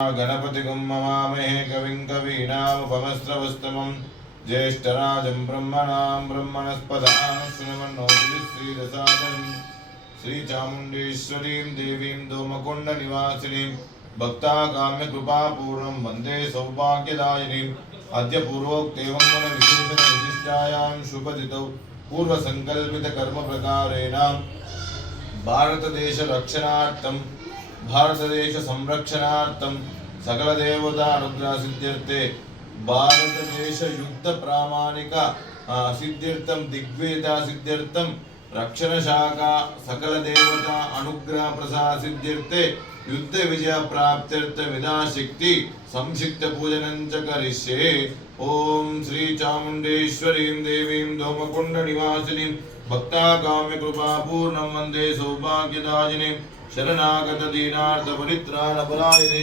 गणपतिगुं ममामहे कविं कवीनामुपमस्रवस्तमं ज्येष्ठराजं ब्रह्मणां ब्रह्मणस्पदानुशृण्वन्नोतिश्रीरसादनं श्रीचामुण्डेश्वरीं देवीं दोमकोण्डनिवासिनीं भक्ताकाम्यकृपापूर्णं वन्दे सौभाग्यदायिनीम् अद्य पूर्वोक्तेवं गुणविशेषणविशिष्टायां शुभदितौ पूर्वसङ्कल्पितकर्मप्रकारेण भारतदेशरक्षणार्थं भारतदेश संरक्षणार्थं सकल देवता अनुग्रह सिद्ध्यर्थे भारतदेश युद्ध प्रामाणिक सिद्ध्यर्थं दिग्वेदा सिद्ध्यर्थं रक्षण शाखा सकल देवता अनुग्रह प्रसाद सिद्ध्यर्थे युद्ध विजय प्राप्त्यर्थ विदाशक्ति संक्षिप्त पूजनं च करिष्ये। ओम श्री चामुण्डेश्वरीं देवीं दोमकुण्ड निवासिनीं भक्ताकाम्य कृपापूर्णं वन्दे सौभाग्यदायिनीं शरणागत दीनार्थ परित्राण परायणे